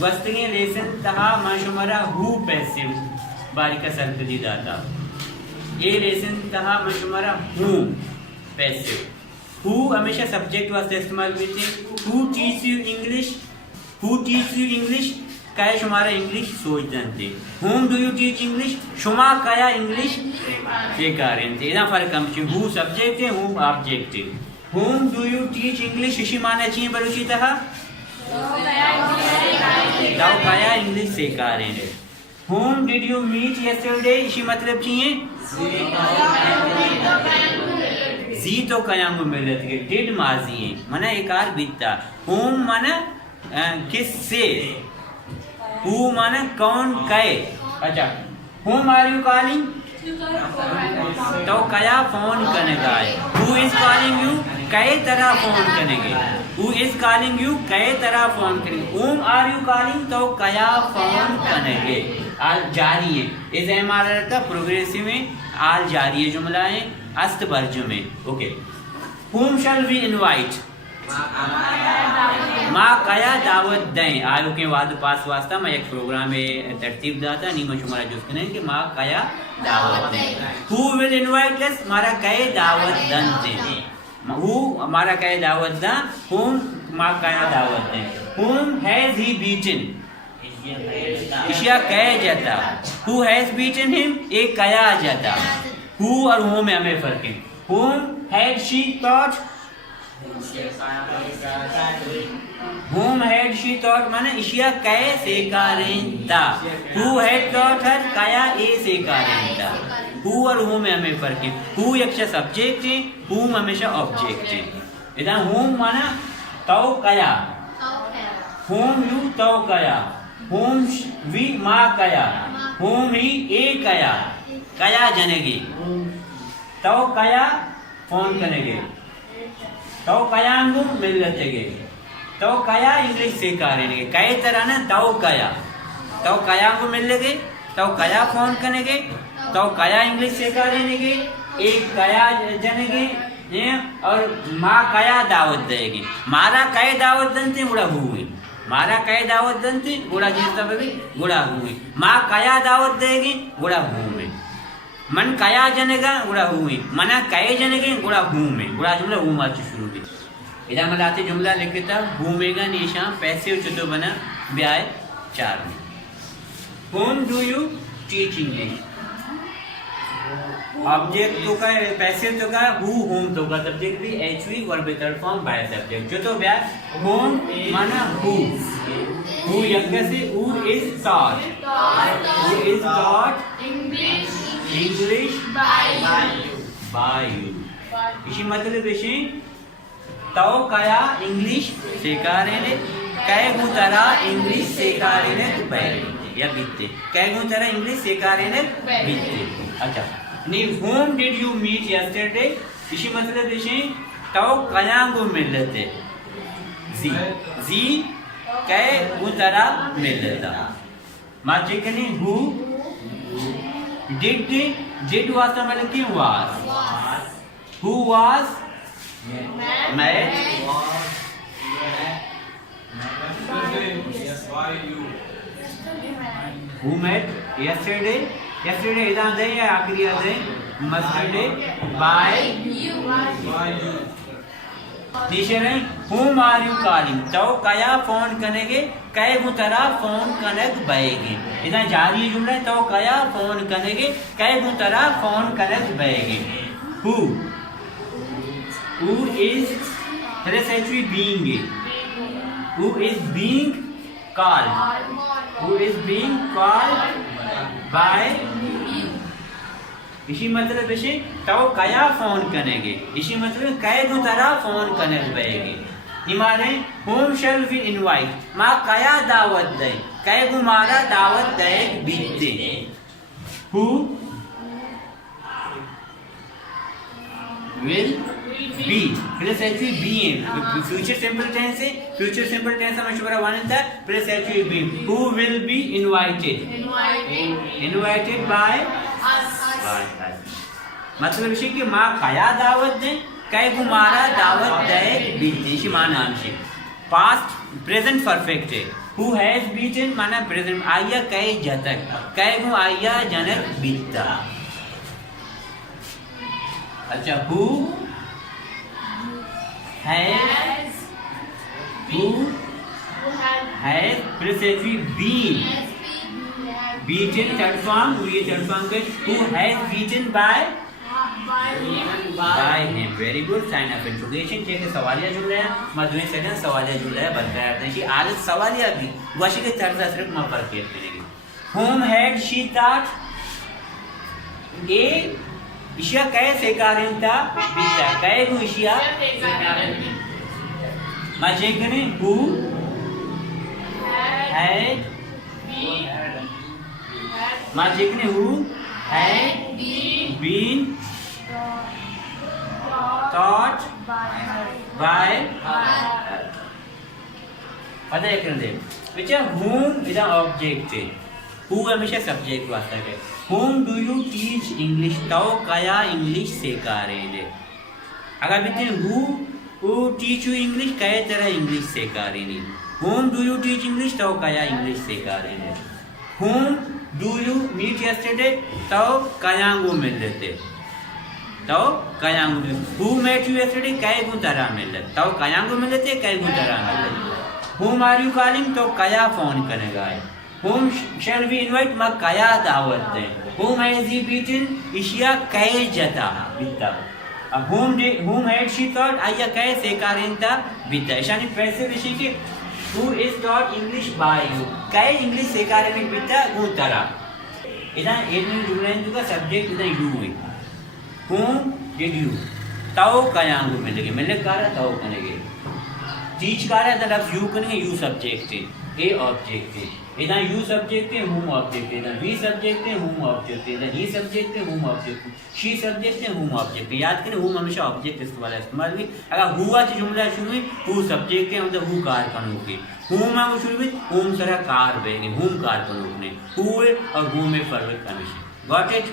वस्तुएं लेसन तहा माशुमरा who passive बारिका सरकदी दाता ये लेसन तहा माशुमरा हु पैसिव हु हमेशा सब्जेक्ट वास्ते इस्तेमाल होते हु टीच यू इंग्लिश काय शुमारा इंग्लिश सोच जानते whom do you teach English शुमा कया इंग्लिश सिखारेंते इदा फर्क हम हु सब्जेक्ट है हु ऑब्जेक्ट है whom do you teach English इसी माने चाहिए बलूची तहा ताऊ कया इंग्लिश सिखारेंते whom did you meet yesterday इसी मतलब चाहिए जी तो कयांगु मिलत के डिड माजी है मना एकार बीतता होम माना किससे हु माने कौन कहे अच्छा होम आर यू कॉलिंग तो कया फोन कनेगा हु इज कॉलिंग यू कई तरह फोन करेंगे हु इज कॉलिंग यू कई तरह फोन करेंगे होम आर यू कॉलिंग तो कया फोन करेंगे आल जारी है इस हमारा का प्रोग्रेसिव में आल जारी है जुमला है अस्त बर्ज में okay whom shall we invite माँ कया दावत दें आयु के वाद पास वास्ता मैं एक प्रोग्राम में तरतीब दाता नहीं मशुमारा जुस्त नहीं कि माँ कया दावत दें हु विल इनवाइट अस मारा कई दावत दन दे हु हमारा कई दावत दा हुम माँ कया दावत दें हुम हैज ही बीटन इशिया कह जाता हु हैज बीटन हिम एक कया जाता हु और हु में हमें फर्क है हुम had she thought Whom had she thought माने इशिया कहे सेकारेंता Who had thought her कया ए सेकारेंता Who और whom में हमें फर्क है Who यक्षा सब्जेक्ट है Whom हमेशा ऑब्जेक्ट है इधर whom माना तो कया Whom you तो कया Whom we माँ कया Whom he ए कया जनेगी तो कया फोन करेंगे तो कयांगु मिल जाएंगे तो कया इंग्लिश सिखाएंगे कई तरह ना तो कयांगु मिल लेंगे तो कया फोन करेंगे तो कया इंग्लिश सिखाएंगे एक कया जनेगे और माँ कया दावत देगी मारा कई दावत दनते बुढ़ा हुई मारा कई दावत दनते बुढ़ा जीता भी बुढ़ा हुई माँ कया दावत देगी बुढ़ा हुई मन कया जनेगा गुड़ा हुई मना कई जनेगे गुड़ा में गुड़ा जुमला हूँ माच शुरू भी इधर मलाते जुमला लिखता घूमेगा निशा पैसे उचतो बना ब्याह 4 में home do you teach English object तो का पैसे तो का हु होम तो का सब्जेक्ट भी HV verb third form by subject जो तो ब्याह होम माना हु यंग से who is taught English by you इसी मतलब इसी तो कया इंग्लिश सिखाने कई गुतरा इंग्लिश सिखाने या बीते कई गुतरा इंग्लिश सिखाने बीते अच्छा नहीं whom did you meet yesterday इसी मतलब इसी तो कया गु मिलते जी कई गुतरा मिलता माचे कनी who did was the मतलब क्यों was who was met who met yesterday इधर दे या आखिरी दे yesterday by you नीचे whom are you calling तो कया फोन करेंगे कई गुतरा फोन कनेक्ट बहेगी इधर जारी जुमला तो कया फोन करेंगे कई गुतरा फोन कनेक्ट बहेगी who is there is actually being who is being called by इसी मतलब इसे तो कया फोन करेंगे इसी मतलब कई गुतरा फोन कनेक्ट बहेगी निमाने होम शैल वी इनवाइट माँ कया दावत दे कई गुमारा दावत दे बीते who will be plus actually be future simple tense है फ्यूचर सिंपल टेंस में शुभरा वन था plus actually be who will be invited by us मतलब इसे कि माँ कया दावत दे कई गुमारा दावत दे बीते इसी माना पास्ट प्रेजेंट परफेक्ट है हु हैज बीटन माना प्रेजेंट आया कई जतक कई गु आया जनक बीता। अच्छा हु हैज फिर से बीन बीटन थर्ड फॉर्म ये थर्ड फॉर्म के who has beaten by him. Very good sign of interrogation ठीक है। सवालिया जुड़ रहे हैं मधुरी सेकंड सवालिया जुड़ रहे हैं बरकरार रहते हैं आज सवालिया भी वशी के तर्ज असर में पर केस मिलेगी। Whom had she thought a इशिया कहे सेकारिन था बीता कहे गु इशिया मैं चेक करें हु हैड मैं चेक करें who had been thought by पता है कर दे बेटा whom is an object who हमेशा सब्जेक्ट वास्ता है। whom do you teach English तो कया इंग्लिश सिखारेंगे अगर बेटे who teach you English कई तरह इंग्लिश सिखारेंगे। whom do you teach English तो कया इंग्लिश सिखारेंगे। whom do you meet yesterday तो कया वो मिल लेते तो कयांगु हु मेट यू यस्टरडे कई गु तरह मिल तो कयांगु मिलते कई गु तरह मिल। हुम आर यू कॉलिंग तो कया फोन करेगा। हुम शैल वी इनवाइट म कया दावत दे। हुम हैज ही बीटन इशिया कई जता बीता। हुम हैड शी थॉट आया कई सेकारेंता बीता ईशानी पैसे ऋषि के who is taught English by you कई इंग्लिश सेकारे में बीता गु तरह इधर एडमिन जुड़ेंगे का सब्जेक्ट इधर यू है। Whom did you ताओ कयांगु मिलेंगे मिले कार्य ताओ करेंगे टीच कार्य तब यू करेंगे यू सब्जेक्ट है ए ऑब्जेक्ट है इधर यू सब्जेक्ट है हुम ऑब्जेक्ट है इधर वी सब्जेक्ट है हुम ऑब्जेक्ट है इधर ही सब्जेक्ट है हुम ऑब्जेक्ट है शी सब्जेक्ट है हुम ऑब्जेक्ट है। याद करें हुम हमेशा ऑब्जेक्ट इस्तेमाल भी अगर हुआ से जुमला शुरू हुई हु सब्जेक्ट है मतलब हु कार कनोगे हुम है वो शुरू हुई हुम सरा कार बेगे हुम कार कनोगे हु और हु में फर्क हमेशा गॉट इट।